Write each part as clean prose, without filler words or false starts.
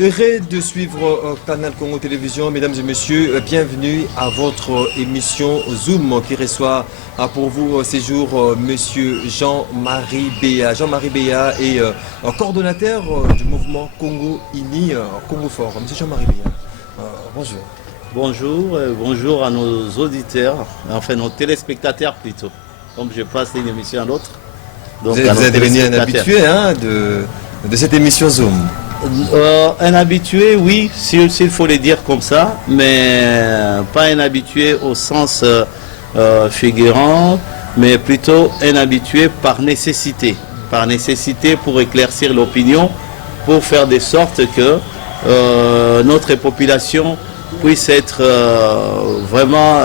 Heureux de suivre Canal Congo Télévision, mesdames et messieurs, bienvenue à votre émission Zoom qui reçoit pour vous ces jours monsieur Jean-Marie Béa. Jean-Marie Béa est coordonnateur du mouvement Congo Uni, Congo Fort. Monsieur Jean-Marie Béa, bonjour. Bonjour, bonjour à nos auditeurs, enfin nos téléspectateurs plutôt. Comme je passe d'une émission à l'autre. Vous êtes devenu un habitué de cette émission Zoom. Un habitué, oui, s'il faut le dire comme ça, mais pas un habitué au sens figurant, mais plutôt un habitué par nécessité. Par nécessité pour éclaircir l'opinion, pour faire de sorte que notre population puisse être vraiment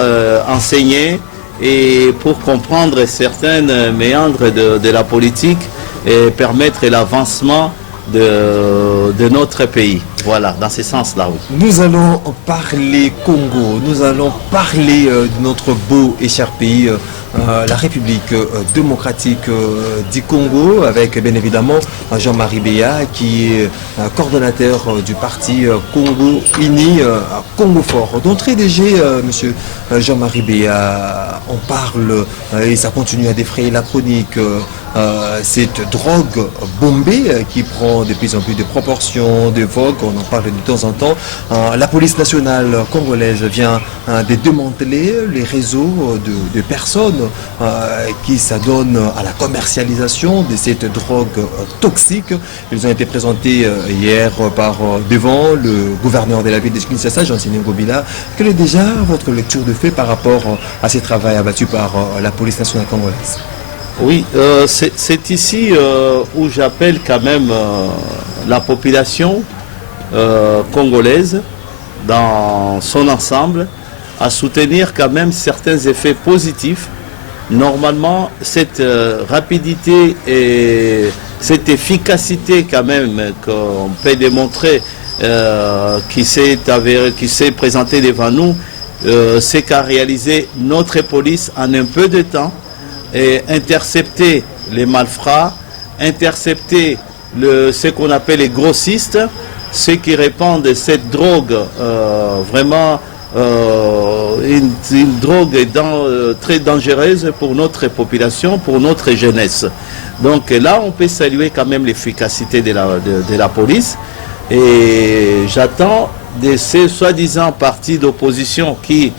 enseignée et pour comprendre certaines méandres de la politique et permettre l'avancement de notre pays. Voilà, dans ce sens-là, oui. Nous allons parler Congo, nous allons parler de notre beau et cher pays, la République démocratique du Congo, avec bien évidemment Jean-Marie Béa, qui est coordonnateur du parti Congo Uni, Congo Fort. D'entrée déjà, monsieur Jean-Marie Béa, on parle, et ça continue à défrayer la chronique, cette drogue bombée qui prend de plus en plus de proportions, de vogue, on en parle de temps en temps. La police nationale congolaise vient de démanteler les réseaux de personnes qui s'adonnent à la commercialisation de cette drogue toxique. Ils ont été présentés hier par devant le gouverneur de la ville de Kinshasa, Jean-Sini Ngobila. Quelle est déjà votre lecture de fait par rapport à ces travaux abattus par la police nationale congolaise? Oui, c'est ici où j'appelle quand même la population congolaise dans son ensemble à soutenir quand même certains effets positifs. Normalement, cette rapidité et cette efficacité quand même qu'on peut démontrer qui s'est présentée devant nous, c'est qu'a réalisé notre police en un peu de temps et intercepter les malfrats, intercepter ce qu'on appelle les grossistes, ceux qui répandent cette drogue vraiment une drogue très dangereuse pour notre population, pour notre jeunesse. Donc là, on peut saluer quand même l'efficacité de la police. Et j'attends de ces soi-disant partis d'opposition qui,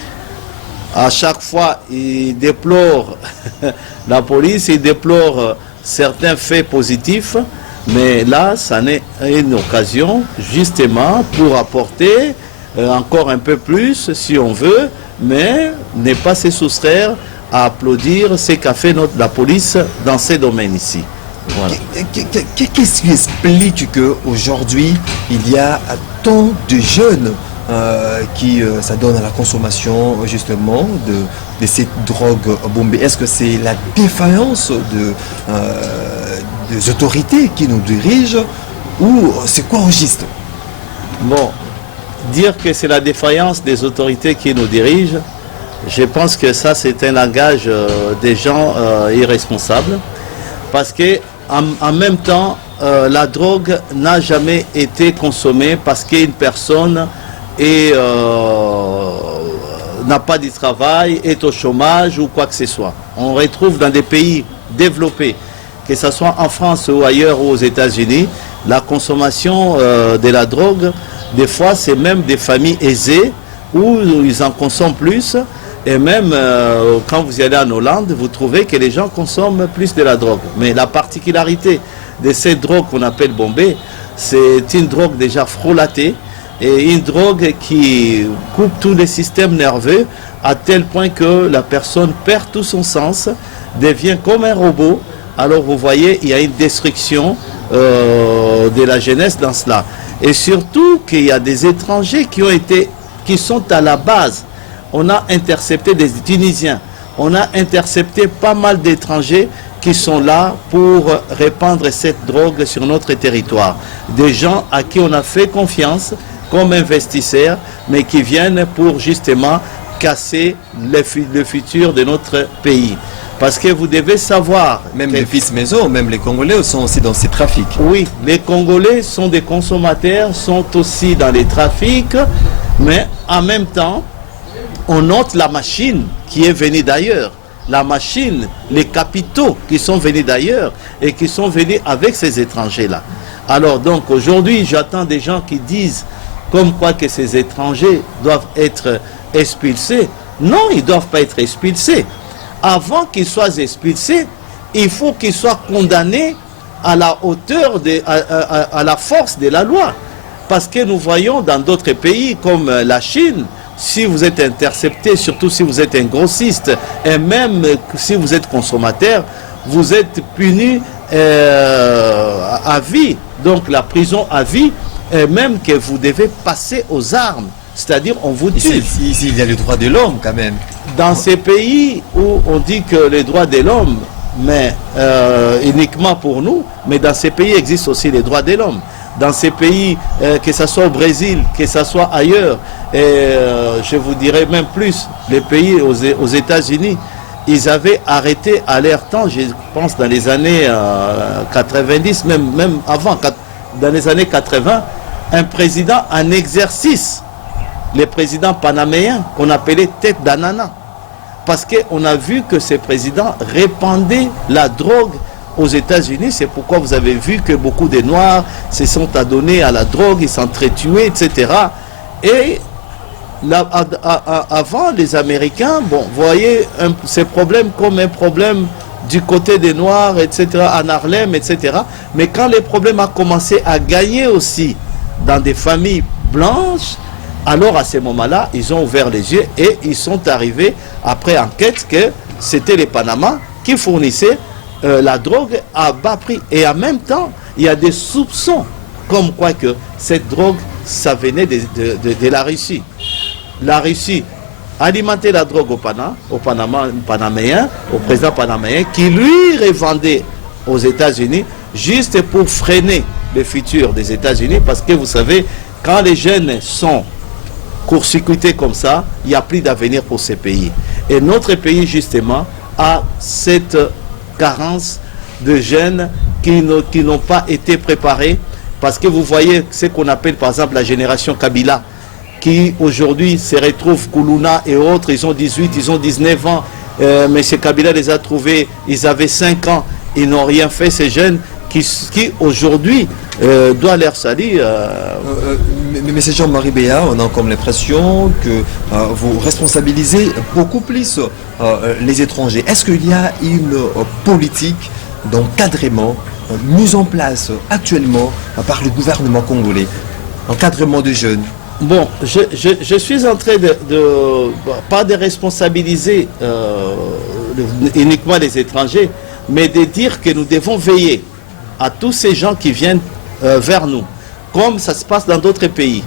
à chaque fois, ils déplorent la police, ils déplorent certains faits positifs. Mais là, ça n'est une occasion justement pour apporter encore un peu plus si on veut, mais ne pas se soustraire à applaudir ce qu'a fait la police dans ces domaines ici. Voilà. Qu'est-ce qui explique qu'aujourd'hui il y a tant de jeunes qui s'adonnent à la consommation justement de cette drogue bombée? Est-ce que c'est la défaillance des autorités qui nous dirigent ou c'est quoi au juste? Bon, dire que c'est la défaillance des autorités qui nous dirigent, je pense que ça c'est un langage des gens irresponsables, parce que en même temps la drogue n'a jamais été consommée parce qu'une personne n'a pas de travail, est au chômage ou quoi que ce soit. On retrouve dans des pays développés, que ce soit en France ou ailleurs ou aux États-Unis, la consommation de la drogue, des fois c'est même des familles aisées où ils en consomment plus. Et même quand vous y allez en Hollande, vous trouvez que les gens consomment plus de la drogue. Mais la particularité de cette drogue qu'on appelle bombée, c'est une drogue déjà frôlatée et une drogue qui coupe tous les systèmes nerveux à tel point que la personne perd tout son sens, devient comme un robot. Alors vous voyez, il y a une destruction de la jeunesse dans cela. Et surtout qu'il y a des étrangers qui sont à la base. On a intercepté des Tunisiens, on a intercepté pas mal d'étrangers qui sont là pour répandre cette drogue sur notre territoire. Des gens à qui on a fait confiance comme investisseurs, mais qui viennent pour justement casser le futur de notre pays. Parce que vous devez savoir... Même les fils maison, même les Congolais sont aussi dans ces trafics. Oui, les Congolais sont des consommateurs, sont aussi dans les trafics, mais en même temps, on note la machine qui est venue d'ailleurs. La machine, les capitaux qui sont venus d'ailleurs et qui sont venus avec ces étrangers-là. Alors donc aujourd'hui, j'attends des gens qui disent comme quoi que ces étrangers doivent être expulsés. Non, ils ne doivent pas être expulsés. Avant qu'ils soient expulsés, il faut qu'ils soient condamnés à la hauteur, à la force de la loi. Parce que nous voyons dans d'autres pays comme la Chine, si vous êtes intercepté, surtout si vous êtes un grossiste, et même si vous êtes consommateur, vous êtes puni à vie. Donc la prison à vie, et même que vous devez passer aux armes. C'est-à-dire on vous tue. Ici, il y a les droits de l'homme quand même. Dans ces pays où on dit que les droits de l'homme, mais uniquement pour nous, mais dans ces pays existent aussi les droits de l'homme. Dans ces pays, que ce soit au Brésil, que ce soit ailleurs, et je vous dirais même plus, les pays aux États-Unis, ils avaient arrêté à leur temps, je pense dans les années 90, même avant, dans les années 80, un président en exercice, le président panaméen qu'on appelait tête d'ananas. Parce qu'on a vu que ces présidents répandaient la drogue aux États-Unis. C'est pourquoi vous avez vu que beaucoup de Noirs se sont adonnés à la drogue, ils s'entretuaient, etc. Et là, avant, les Américains, bon, voyaient ces problèmes comme un problème du côté des Noirs, etc., en Harlem, etc. Mais quand les problèmes ont commencé à gagner aussi dans des familles blanches, alors à ce moment-là, ils ont ouvert les yeux et ils sont arrivés, après enquête, que c'était les Panama qui fournissaient la drogue à bas prix. Et en même temps, il y a des soupçons comme quoi que cette drogue, ça venait de la Russie. La Russie alimentait la drogue au Panaméen, au président panaméen, qui lui revendait aux États-Unis juste pour freiner le futur des États-Unis. Parce que vous savez, quand les jeunes sont court-circuités comme ça, il n'y a plus d'avenir pour ces pays. Et notre pays, justement, a cette carence de jeunes qui n'ont pas été préparés. Parce que vous voyez ce qu'on appelle, par exemple, la génération Kabila, qui aujourd'hui se retrouve Koulouna et autres, ils ont 18, ils ont 19 ans. M. Kabila les a trouvés, ils avaient 5 ans, ils n'ont rien fait, ces jeunes qui aujourd'hui doit leur salir. Mais c'est Jean-Marie Béat, on a comme l'impression que vous responsabilisez beaucoup plus les étrangers. Est-ce qu'il y a une politique d'encadrement mise en place actuellement par le gouvernement congolais? Encadrement de jeunes. Bon, je suis en train pas de responsabiliser uniquement les étrangers, mais de dire que nous devons veiller à tous ces gens qui viennent vers nous, comme ça se passe dans d'autres pays,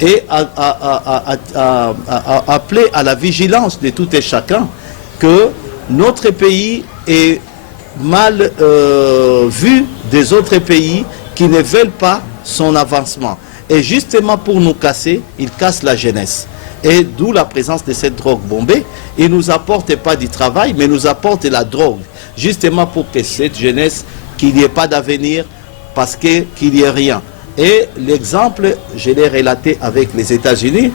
et à appeler à la vigilance de tout et chacun que notre pays est mal vu des autres pays qui ne veulent pas son avancement. Et justement pour nous casser, ils cassent la jeunesse. Et d'où la présence de cette drogue bombée. Ils ne nous apportent pas du travail, mais nous apportent la drogue. Justement pour que cette jeunesse, qu'il n'y ait pas d'avenir, parce qu'il n'y ait rien. Et l'exemple, je l'ai relaté avec les États-Unis,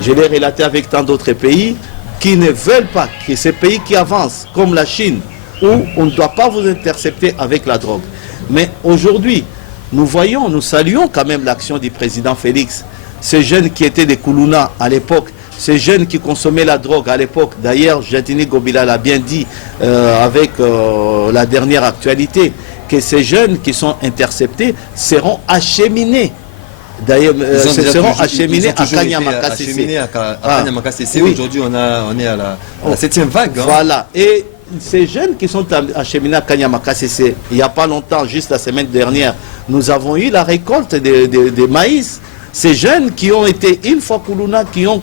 je l'ai relaté avec tant d'autres pays qui ne veulent pas que ces pays qui avancent, comme la Chine, où on ne doit pas vous intercepter avec la drogue. Mais aujourd'hui, nous voyons, nous saluons quand même l'action du président Félix. Ces jeunes qui étaient des Koulouna à l'époque, ces jeunes qui consommaient la drogue à l'époque. D'ailleurs, Jatini Gobila l'a bien dit avec la dernière actualité, que ces jeunes qui sont interceptés seront acheminés. D'ailleurs, seront acheminés à Kanyama-Kassese. Oui. Aujourd'hui, on est à la 7e vague. Hein. Voilà. Et ces jeunes qui sont acheminés à Kanyama-Kassese, il n'y a pas longtemps, juste la semaine dernière, nous avons eu la récolte de maïs. Ces jeunes qui ont été une fois Koulouna, qui ont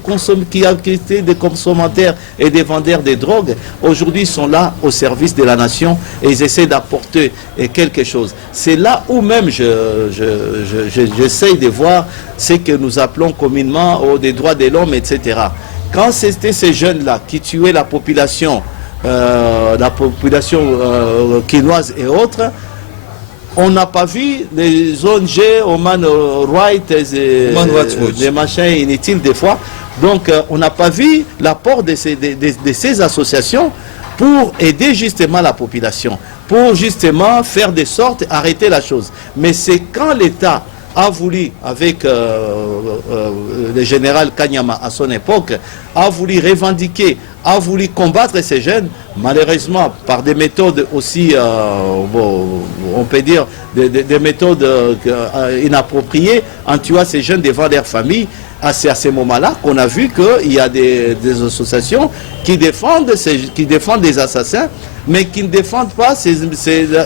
été des consommateurs et des vendeurs de drogue, aujourd'hui sont là au service de la nation et ils essaient d'apporter quelque chose. C'est là où même j'essaie de voir ce que nous appelons communément des droits de l'homme, etc. Quand c'était ces jeunes-là qui tuaient la population la population quinoise et autres, on n'a pas vu les ONG, Human Rights, des machins inutiles des fois. Donc on n'a pas vu l'apport de ces associations pour aider justement la population, pour justement faire de sorte arrêter la chose. Mais c'est quand l'État a voulu, avec le général Kanyama à son époque, a voulu revendiquer, a voulu combattre ces jeunes, malheureusement par des méthodes aussi, on peut dire, des méthodes inappropriées, en tuant ces jeunes devant leur famille. C'est à ce moment-là qu'on a vu qu'il y a des associations qui défendent des assassins, mais qui ne défendent pas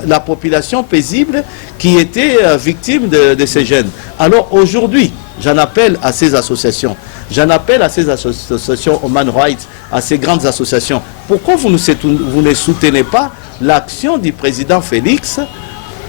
la population paisible qui était victime de ces jeunes. Alors aujourd'hui, j'en appelle à ces associations. J'en appelle à ces associations Human Rights, à ces grandes associations. Pourquoi vous ne soutenez pas l'action du président Félix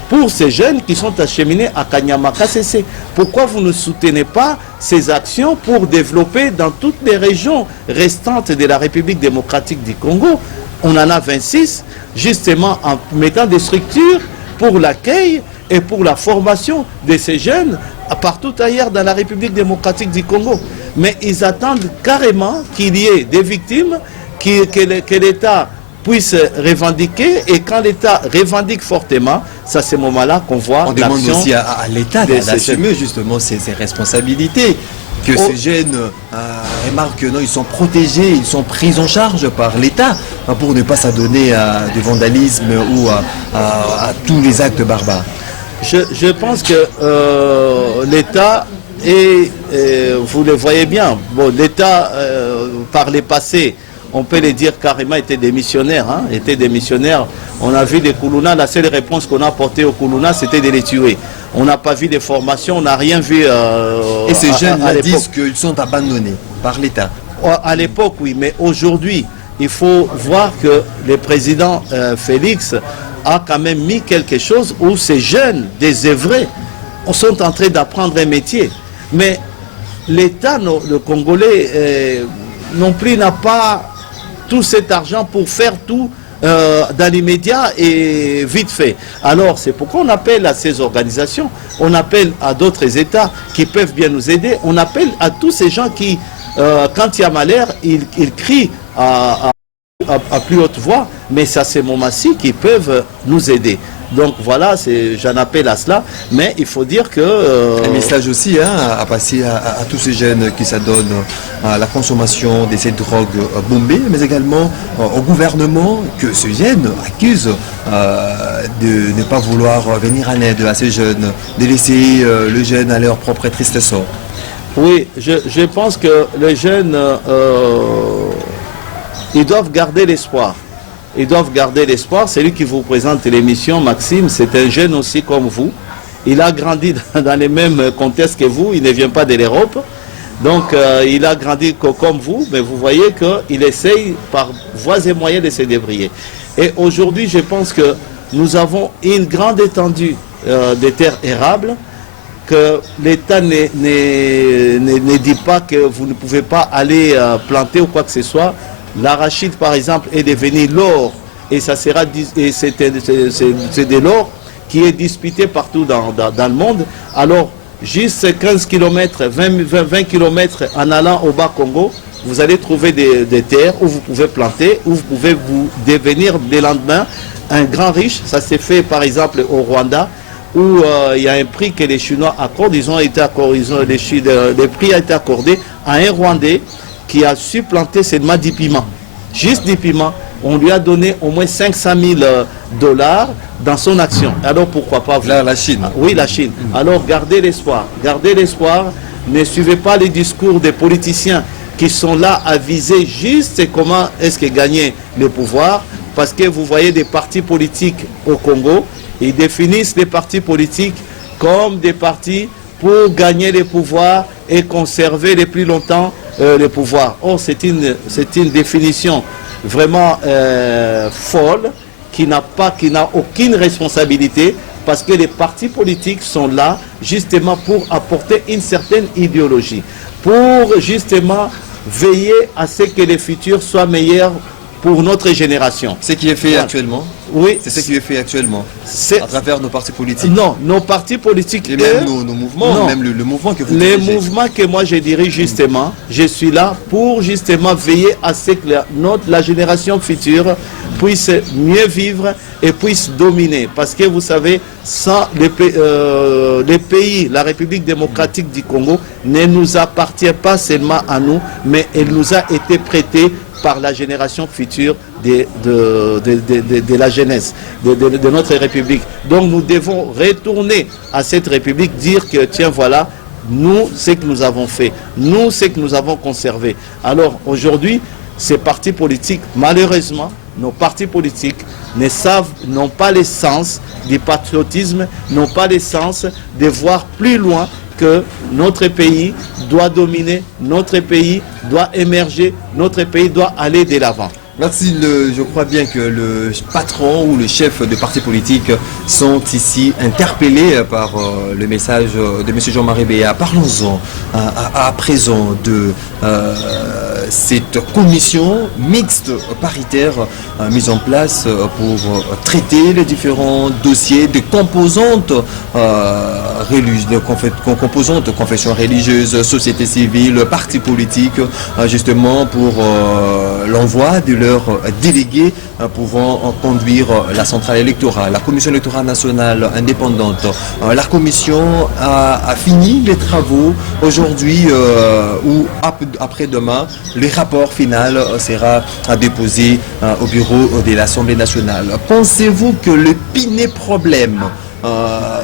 pour ces jeunes qui sont acheminés à Kanyama KCC? Pourquoi vous ne soutenez pas ces actions pour développer dans toutes les régions restantes de la République démocratique du Congo? On en a 26, justement en mettant des structures pour l'accueil et pour la formation de ces jeunes partout ailleurs dans la République démocratique du Congo. Mais ils attendent carrément qu'il y ait des victimes, que l'État puisse revendiquer, et quand l'État revendique fortement, c'est à ce moment-là qu'on voit l'action. On demande aussi à l'État d'assumer justement ses responsabilités, que ces jeunes remarquent que non, ils sont protégés, ils sont pris en charge par l'État pour ne pas s'adonner à du vandalisme ou à tous les actes barbares. Je pense que l'État vous le voyez bien, bon, l'État par les passés, on peut les dire carrément, était des missionnaires. On a vu des Koulouna, la seule réponse qu'on a apportée aux Koulouna, c'était de les tuer. On n'a pas vu de formation, on n'a rien vu. Et ces jeunes disent qu'ils sont abandonnés par l'État. À l'époque, oui, mais aujourd'hui, il faut voir que le président Félix a quand même mis quelque chose où ces jeunes désœuvrés sont en train d'apprendre un métier. Mais l'État, le Congolais, non plus n'a pas tout cet argent pour faire tout dans l'immédiat et vite fait. Alors c'est pourquoi on appelle à ces organisations, on appelle à d'autres États qui peuvent bien nous aider, on appelle à tous ces gens qui, quand il y a malheur, ils crient à plus haute voix, mais c'est à ces moments-ci qu'ils peuvent nous aider. Donc voilà, j'en appelle à cela, mais il faut dire que... Un message aussi à passer à tous ces jeunes qui s'adonnent à la consommation de ces drogues bombées, mais également au gouvernement, que ces jeunes accusent de ne pas vouloir venir en aide à ces jeunes, de laisser le jeune à leur propre triste sort. Oui, je pense que les jeunes, ils doivent garder l'espoir. Ils doivent garder l'espoir. C'est lui qui vous présente l'émission, Maxime. C'est un jeune aussi comme vous. Il a grandi dans les mêmes contextes que vous. Il ne vient pas de l'Europe. Donc, il a grandi comme vous. Mais vous voyez qu'il essaye par voies et moyens de se débrouiller. Et aujourd'hui, je pense que nous avons une grande étendue de terres érables, que l'État ne dit pas que vous ne pouvez pas aller planter ou quoi que ce soit. L'arachide, par exemple, est devenu l'or, et ça sera, c'est de l'or qui est disputé partout dans le monde. Alors, juste 15 km, 20 km en allant au Bas-Congo, vous allez trouver des terres où vous pouvez planter, où vous pouvez vous devenir le lendemain un grand riche. Ça s'est fait, par exemple, au Rwanda, où il y a un prix que les Chinois accordent. Le prix a été accordé à un Rwandais qui a su planter seulement 10 piments. Juste 10 piments. On lui a donné au moins 500 000 $ dans son action. Alors pourquoi pas vous? Là, la Chine. Oui, la Chine. Alors gardez l'espoir. Gardez l'espoir. Ne suivez pas les discours des politiciens qui sont là à viser juste comment est-ce que gagner le pouvoir. Parce que vous voyez des partis politiques au Congo, ils définissent les partis politiques comme des partis pour gagner le pouvoir et conserver le plus longtemps le pouvoir. Or, c'est une définition vraiment folle, qui n'a aucune responsabilité, parce que les partis politiques sont là justement pour apporter une certaine idéologie, pour justement veiller à ce que le futur soit meilleur pour notre génération. Ce qui est fait actuellement. Oui. C'est ce qui est fait actuellement. À travers nos partis politiques. Non, nos partis politiques. Et même nos mouvements, non. même le mouvement que vous Les dirigez. mouvements que moi je dirige justement, je suis là pour justement veiller à ce que la génération future puisse mieux vivre et puisse dominer. Parce que vous savez, sans les pays, la République démocratique du Congo ne nous appartient pas seulement à nous, mais elle nous a été prêtée par la génération future de la jeunesse, de notre République. Donc nous devons retourner à cette République, dire que tiens voilà, nous, ce que nous avons fait, nous, ce que nous avons conservé. Alors aujourd'hui, ces partis politiques, malheureusement, nos partis politiques n'ont pas l'essence du patriotisme, n'ont pas l'essence de voir plus loin que notre pays doit dominer, notre pays doit émerger, notre pays doit aller de l'avant. Merci. Je crois bien que le patron ou le chef de parti politique sont ici interpellés par le message de M. Jean-Marie Béa. Parlons-en à présent de cette commission mixte paritaire mise en place pour traiter les différents dossiers de composantes religieuses, composantes confessions religieuses, société civile, partis politiques, justement pour l'envoi de leurs délégués pouvant conduire la centrale électorale, la commission électorale nationale indépendante. La commission a fini les travaux aujourd'hui ou après-demain. Le rapport final sera déposé au bureau de l'Assemblée nationale. Pensez-vous que le piné problème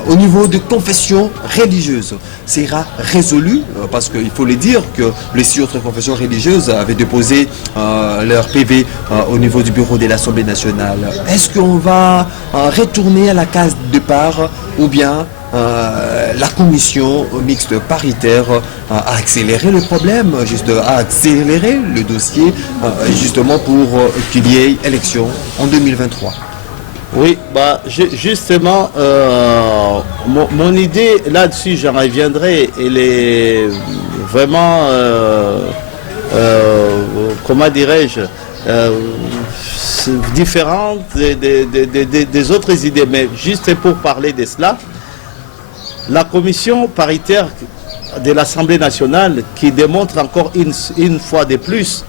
au niveau de confessions religieuses sera résolu, parce qu'il faut le dire que les 6 autres confessions religieuses avaient déposé leur PV au niveau du bureau de l'Assemblée nationale. Est-ce qu'on va retourner à la case de départ ou bien la commission mixte paritaire a accéléré le problème, a accéléré le dossier justement pour qu'il y ait élection en 2023? Oui, justement, mon idée là-dessus, j'en reviendrai, elle est vraiment, comment dirais-je, différente des autres idées. Mais juste pour parler de cela, la commission paritaire de l'Assemblée nationale qui démontre encore une fois de plus,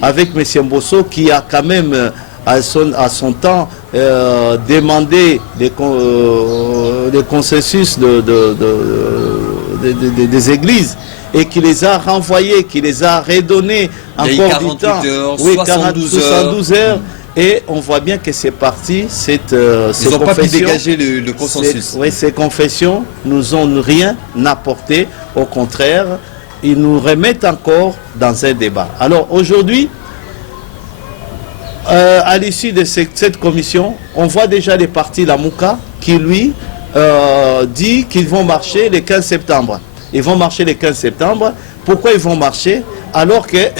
avec M. Mbosso, qui a quand même à son temps demander des consensus des églises et qui les a renvoyés, qui les a redonnés encore du temps. Oui, 72 heures. Et on voit bien que ces partis, ils n'ont pas pu dégager le consensus. Oui, ces confessions nous ont rien apporté. Au contraire, ils nous remettent encore dans un débat. Alors aujourd'hui, à l'issue de cette commission, on voit déjà les partis Lamouka qui lui dit qu'ils vont marcher le 15 septembre. Ils vont marcher le 15 septembre. Pourquoi ils vont marcher alors qu'il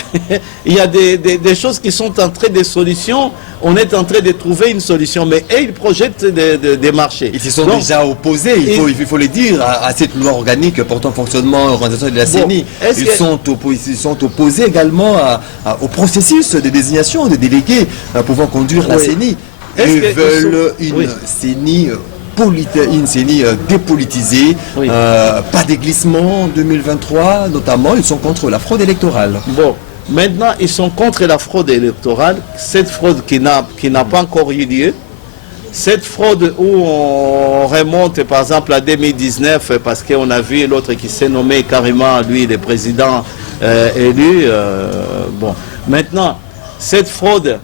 y a des choses qui sont en train de solutions? On est en train de trouver une solution, mais ils projettent des marchés. Ils se sont déjà opposés, il faut le dire, à cette loi organique portant fonctionnement et organisation de la CENI. Ils sont opposés également au processus de désignation de délégués pouvant conduire la CENI. Ils veulent une CENI dépolitisée, pas de glissement en 2023, notamment ils sont contre la fraude électorale. Bon, maintenant ils sont contre la fraude électorale, cette fraude qui n'a pas encore eu lieu, cette fraude où on remonte par exemple à 2019 parce qu'on a vu l'autre qui s'est nommé carrément, lui, le président élu. Bon, maintenant, cette fraude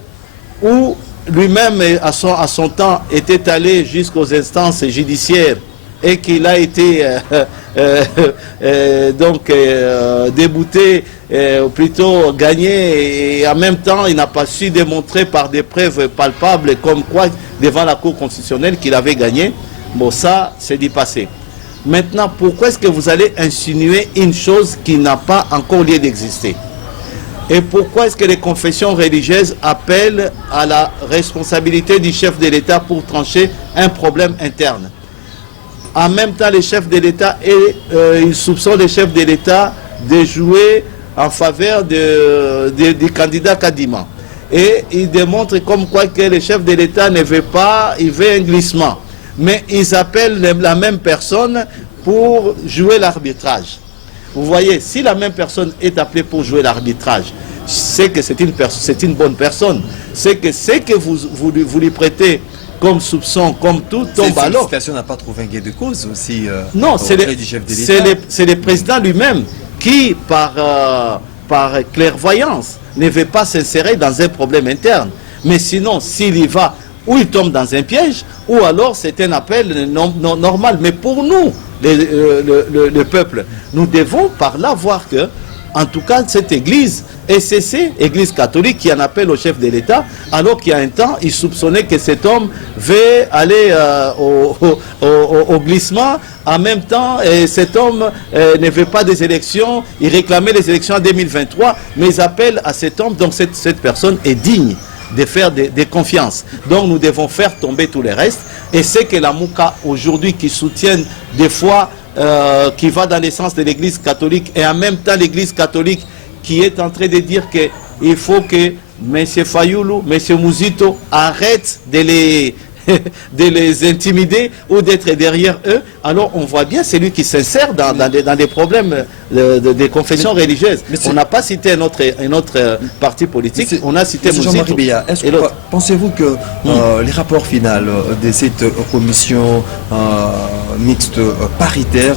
où lui-même, à son temps, était allé jusqu'aux instances judiciaires et qu'il a été débouté, plutôt gagné, et en même temps, il n'a pas su démontrer par des preuves palpables comme quoi, devant la Cour constitutionnelle, qu'il avait gagné. Bon, ça, c'est du passé. Maintenant, pourquoi est-ce que vous allez insinuer une chose qui n'a pas encore lieu d'exister? Et pourquoi est-ce que les confessions religieuses appellent à la responsabilité du chef de l'État pour trancher un problème interne? En même temps, les chefs de l'État ils soupçonnent les chefs de l'État de jouer en faveur du candidat Kadima. et ils démontrent comme quoi que le chef de l'État ne veut pas, il veut un glissement. Mais ils appellent la même personne pour jouer l'arbitrage. Vous voyez, si la même personne est appelée pour jouer l'arbitrage, c'est que c'est une bonne personne. C'est que ce que vous lui prêtez comme soupçon, comme tout, tombe à l'eau. Cette situation n'a pas trouvé un gain de cause aussi. Non, c'est le président lui-même qui, par clairvoyance, ne veut pas s'insérer dans un problème interne. Mais sinon, s'il y va, ou il tombe dans un piège, ou alors c'est un appel normal. Mais pour nous, le peuple, nous devons par là voir que, en tout cas, cette église, ECC, église catholique, qui en appelle au chef de l'État, alors qu'il y a un temps, il soupçonnait que cet homme veut aller au glissement. En même temps, cet homme ne veut pas des élections, il réclamait les élections en 2023, mais ils appellent à cet homme, donc cette personne est digne de faire des confiances. Donc nous devons faire tomber tous les restes. Et c'est que la Mouka aujourd'hui qui soutiennent des fois, qui va dans le sens de l'église catholique, et en même temps l'église catholique qui est en train de dire qu'il faut que M. Fayoulou, M. Mouzito arrêtent de les intimider ou d'être derrière eux. Alors on voit bien c'est lui qui s'insère dans des problèmes de confession religieuse. On n'a pas cité un autre parti politique, on a cité Jean-Marie Beya. Pensez-vous que les rapports finaux de cette commission mixte paritaire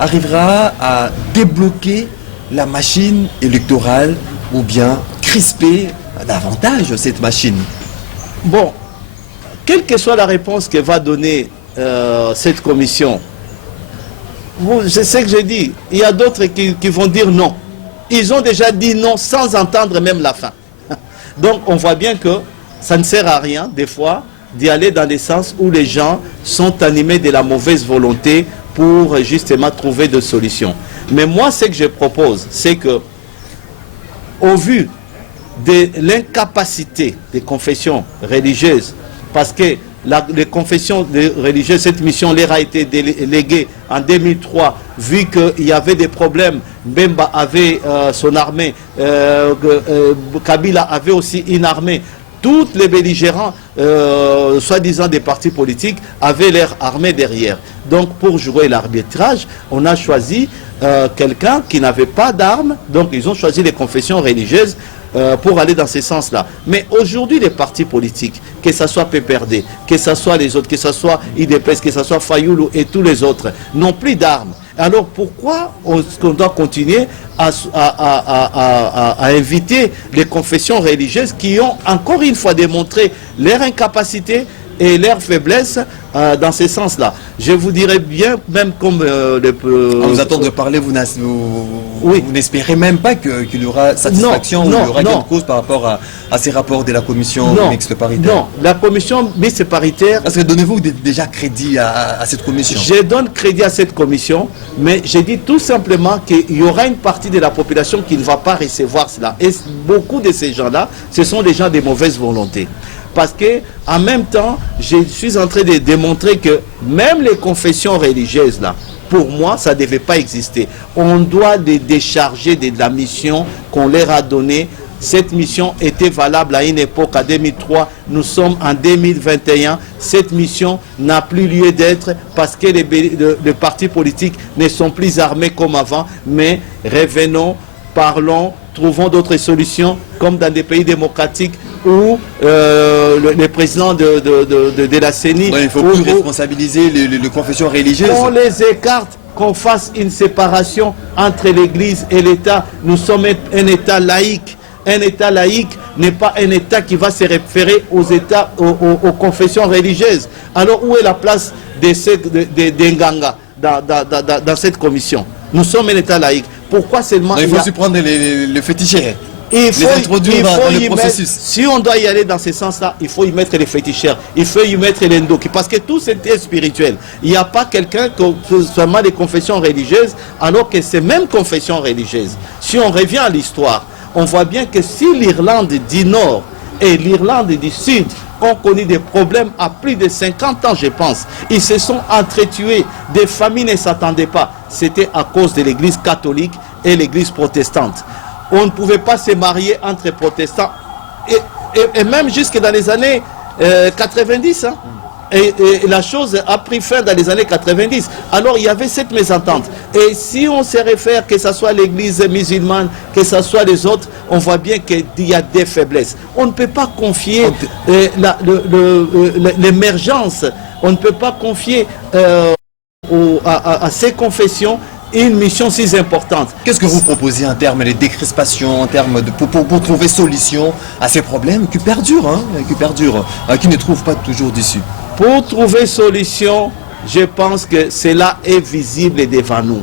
arrivera à débloquer la machine électorale ou bien crisper davantage cette machine? Bon, quelle que soit la réponse que va donner cette commission, je sais que j'ai dit, il y a d'autres qui vont dire non. Ils ont déjà dit non sans entendre même la fin. Donc on voit bien que ça ne sert à rien, des fois, d'y aller dans des sens où les gens sont animés de la mauvaise volonté pour justement trouver des solutions. Mais moi, ce que je propose, c'est que, au vu de l'incapacité des confessions religieuses, parce que les confessions religieuses, cette mission leur a été déléguée en 2003, vu qu'il y avait des problèmes, Bemba avait son armée, Kabila avait aussi une armée, tous les belligérants, soi-disant des partis politiques, avaient leur armée derrière. Donc pour jouer l'arbitrage, on a choisi quelqu'un qui n'avait pas d'armes, donc ils ont choisi les confessions religieuses pour aller dans ce sens-là. Mais aujourd'hui, les partis politiques, que ce soit PPRD, que ce soit les autres, que ce soit IDPS, que ce soit Fayoulou et tous les autres, n'ont plus d'armes. Alors pourquoi on doit continuer à inviter les confessions religieuses qui ont encore une fois démontré leur incapacité et leur faiblesse dans ce sens-là? Je vous dirais bien, même comme... en vous attendant de parler, vous n'espérez même pas qu'il y aura satisfaction ou il y aura gain de cause par rapport à ces rapports de la commission mixte paritaire? Non, la commission mixte paritaire... Parce que donnez-vous déjà crédit à cette commission? Je donne crédit à cette commission, mais je dis tout simplement qu'il y aura une partie de la population qui ne va pas recevoir cela. Et beaucoup de ces gens-là, ce sont des gens de mauvaise volonté. Parce que en même temps, je suis en train de démontrer que même les confessions religieuses, là, pour moi, ça ne devait pas exister. On doit les décharger de la mission qu'on leur a donnée. Cette mission était valable à une époque, en 2003. Nous sommes en 2021. Cette mission n'a plus lieu d'être parce que les partis politiques ne sont plus armés comme avant. Mais revenons, parlons, trouvons d'autres solutions, comme dans des pays démocratiques où le président de la CENI... Il faut plus responsabiliser les confessions religieuses. On les écarte, qu'on fasse une séparation entre l'Église et l'État. Nous sommes un État laïque. Un État laïque n'est pas un État qui va se référer aux confessions religieuses. Alors où est la place des Nganga dans cette commission? Nous sommes un État laïque. Pourquoi seulement... Non, il faut prendre les féticheurs. Il faut introduire dans le processus. Si on doit y aller dans ce sens-là, il faut y mettre les féticheurs, il faut y mettre les ndoki, parce que tout c'était spirituel. Il n'y a pas quelqu'un que seulement des confessions religieuses, alors que ces mêmes confessions religieuses, si on revient à l'histoire, on voit bien que si l'Irlande du Nord et l'Irlande du Sud ont connu des problèmes à plus de 50 ans, je pense, ils se sont entretués, des familles ne s'attendaient pas. C'était à cause de l'église catholique et l'église protestante. On ne pouvait pas se marier entre protestants et même jusque dans les années 90. Hein. Et la chose a pris fin dans les années 90. Alors il y avait cette mésentente. Et si on se réfère, que ce soit l'église musulmane, que ce soit les autres, on voit bien qu'il y a des faiblesses. On ne peut pas confier l'émergence, on ne peut pas confier à ces confessions une mission si importante. Qu'est-ce que vous proposez en termes de décrispation, en termes de pour trouver solution à ces problèmes qui perdurent, qui ne trouvent pas toujours d'issue? Pour trouver solution, je pense que cela est visible devant nous.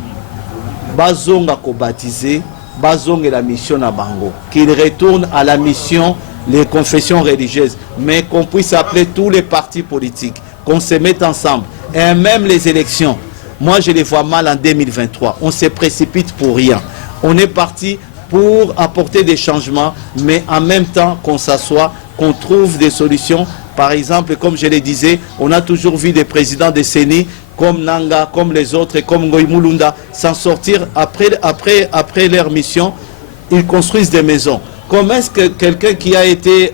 Bazonga ko baptisé, Bazonga la mission à Bango, qu'il retourne à la mission les confessions religieuses, mais qu'on puisse appeler tous les partis politiques, qu'on se mette ensemble, et même les élections. Moi, je les vois mal en 2023. On se précipite pour rien. On est parti pour apporter des changements, mais en même temps qu'on s'assoit, qu'on trouve des solutions. Par exemple, comme je le disais, on a toujours vu des présidents de CENI, comme Nanga, comme les autres, et comme Ngoï Mulunda, s'en sortir après leur mission. Ils construisent des maisons. Comment est-ce que quelqu'un qui a été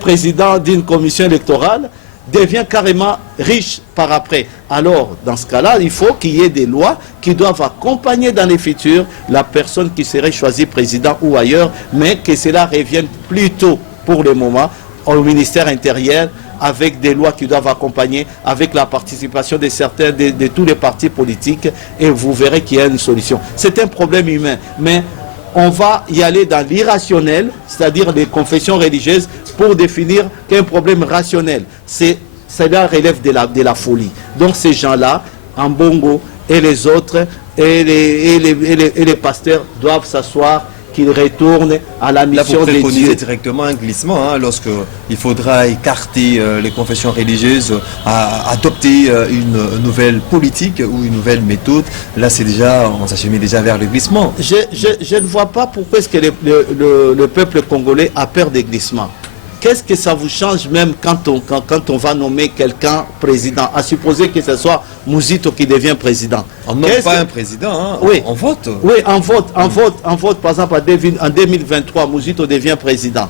président d'une commission électorale devient carrément riche par après? Alors, dans ce cas-là, il faut qu'il y ait des lois qui doivent accompagner dans les futurs la personne qui serait choisie président ou ailleurs, mais que cela revienne plutôt, pour le moment, au ministère intérieur, avec des lois qui doivent accompagner, avec la participation de certains, de tous les partis politiques, et vous verrez qu'il y a une solution. C'est un problème humain, mais on va y aller dans l'irrationnel, c'est-à-dire les confessions religieuses, pour définir qu'un problème rationnel. Cela relève de la folie. Donc ces gens-là, en Bongo et les autres, et les pasteurs doivent s'asseoir, qu'ils retournent à la mission de Dieu. Directement un glissement, lorsqu'il faudra écarter les confessions religieuses, adopter une nouvelle politique ou une nouvelle méthode. Là, c'est déjà, on s'achemine déjà vers le glissement. Je ne vois pas pourquoi est-ce que le peuple congolais a peur des glissements. Qu'est-ce que ça vous change même quand on va nommer quelqu'un président? À supposer que ce soit Mouzito qui devient président. On nomme pas un président, oui. On vote. Oui, on vote. Par exemple, en 2023, Mouzito devient président.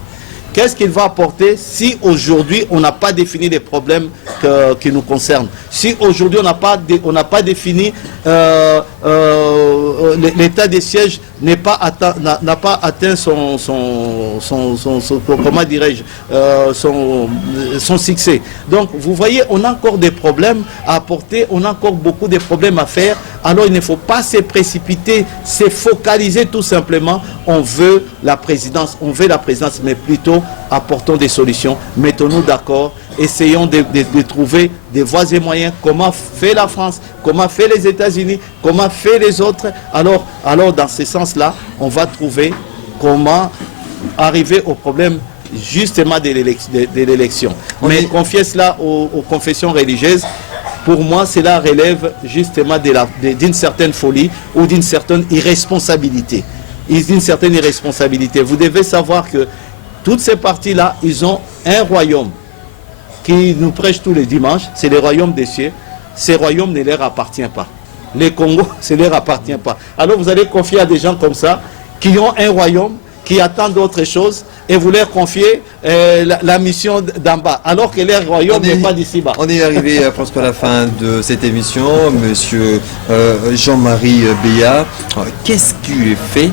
Qu'est-ce qu'il va apporter si aujourd'hui on n'a pas défini les problèmes qui nous concernent? Si aujourd'hui on n'a pas défini l'état des sièges n'a pas atteint comment dirais-je, son succès. Donc vous voyez, on a encore des problèmes à apporter, on a encore beaucoup de problèmes à faire. Alors il ne faut pas se précipiter, se focaliser tout simplement. On veut la présidence, mais plutôt apportons des solutions, mettons-nous d'accord, essayons de trouver des voies et moyens, comment fait la France, comment fait les États-Unis, comment fait les autres. Alors dans ce sens-là, on va trouver comment arriver au problème justement de l'élection. Mais confier cela aux confessions religieuses, pour moi, cela relève justement d'une certaine folie ou d'une certaine irresponsabilité. Vous devez savoir que toutes ces parties-là, ils ont un royaume qui nous prêche tous les dimanches, c'est le royaume des cieux. Ce royaume ne leur appartient pas. Les Congo, ça ne leur appartient pas. Alors vous allez confier à des gens comme ça, qui ont un royaume, qui attendent d'autres choses, et vous leur confiez la mission d'en bas, alors que leur royaume n'est pas d'ici-bas. On est arrivé presque à la fin de cette émission. Monsieur Jean-Marie Beya, qu'est-ce qui est fait?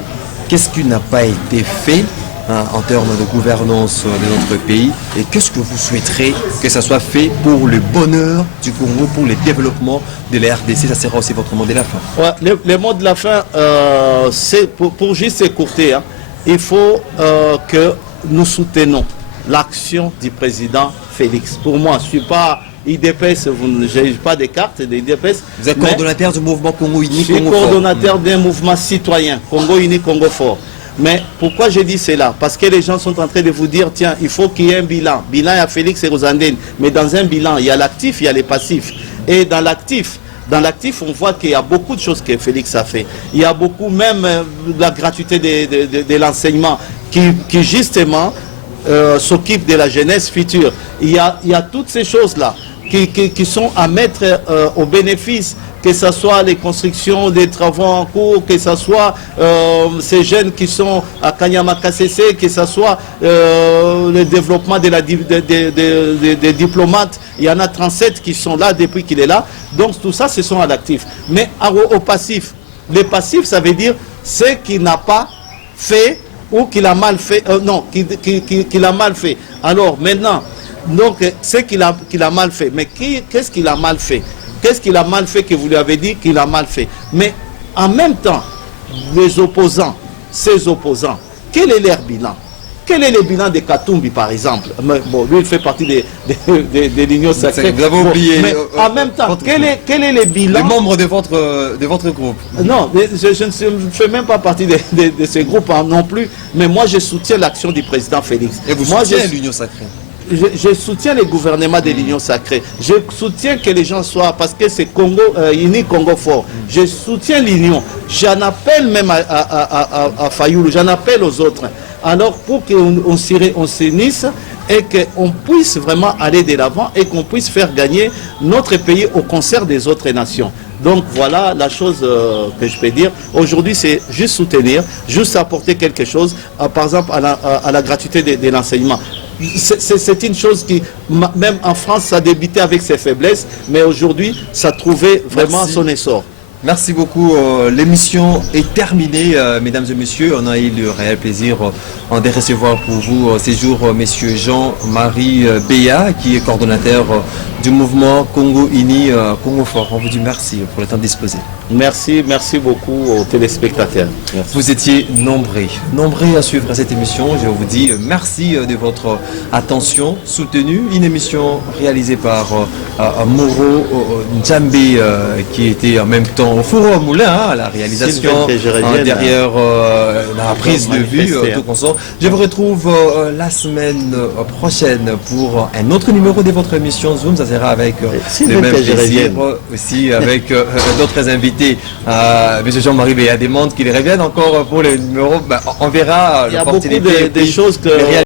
Qu'est-ce qui n'a pas été fait en termes de gouvernance de notre pays, et qu'est-ce que vous souhaiterez que ça soit fait pour le bonheur du Congo, pour le développement de la RDC? Ça sera aussi votre mot de la fin. Ouais, le mot de la fin, c'est pour juste s'écourter, il faut que nous soutenons l'action du président Félix. Pour moi, je ne suis pas IDPS, je n'ai pas de carte d'IDPS. Vous êtes coordonnateur du mouvement Congo Uni, Congo Fort. Je suis coordonnateur d'un mouvement citoyen, Congo Uni, Congo Fort. Mais pourquoi je dis cela? Parce que les gens sont en train de vous dire, tiens, il faut qu'il y ait un bilan. Bilan, il y a Félix et Rosandine. Mais dans un bilan, il y a l'actif, il y a les passifs. Et dans l'actif, on voit qu'il y a beaucoup de choses que Félix a fait. Il y a beaucoup, même la gratuité de l'enseignement, qui justement s'occupe de la jeunesse future. Il y a toutes ces choses-là qui sont à mettre au bénéfice que ce soit les constructions des travaux en cours, que ce soit ces jeunes qui sont à Kanyama KCC, que ce soit le développement des diplomates. Il y en a 37 qui sont là depuis qu'il est là. Donc tout ça, ce sont à l'actif. Mais au passif, les passifs, ça veut dire ce qu'il n'a pas fait ou qu'il a mal fait. Non, qu'il a mal fait. Alors maintenant, donc c'est qu'il a mal fait. Mais qu'est-ce qu'il a mal fait? Qu'est-ce qu'il a mal fait que vous lui avez dit qu'il a mal fait? Mais en même temps, les opposants, ces opposants, quel est leur bilan? Quel est le bilan de Katumbi, par exemple? Bon, lui, il fait partie de l'Union sacrée. Vous avez oublié. Mais en même temps, quel est le bilan? Les membres de votre groupe. Non, je ne fais même pas partie de ce groupe non plus. Mais moi, je soutiens l'action du président Félix. Et vous soutenez l'Union sacrée? Je soutiens le gouvernement de l'Union sacrée. Je soutiens que les gens soient, parce que c'est Congo, uni Congo fort. Je soutiens l'Union. J'en appelle même à Fayoulou, j'en appelle aux autres. Alors pour qu'on s'unisse et qu'on puisse vraiment aller de l'avant et qu'on puisse faire gagner notre pays au concert des autres nations. Donc voilà la chose que je peux dire. Aujourd'hui, c'est juste soutenir, juste apporter quelque chose, par exemple à la gratuité de l'enseignement. C'est une chose qui, même en France, ça débutait avec ses faiblesses, mais aujourd'hui, ça trouvait vraiment son essor. Merci beaucoup. L'émission est terminée, mesdames et messieurs. On a eu le réel plaisir de recevoir pour vous ces jours messieurs Jean-Marie Béa, qui est coordonnateur du mouvement Congo Uni, Congo Fort. On vous dit merci pour le temps disposé. Merci beaucoup aux téléspectateurs. Merci. Vous étiez nombreux à suivre cette émission. Je vous dis merci de votre attention soutenue. Une émission réalisée par Moro Njambi, qui était en même temps au four au moulin, à la réalisation, derrière la prise de vue, tout consort. Je vous retrouve la semaine prochaine pour un autre numéro de votre émission Zoom. Ça sera avec le même plaisir, aussi avec d'autres invités. M. Jean-Marie Béa demande qu'il revienne encore pour le numéro. Ben, on verra. Il y a beaucoup de choses que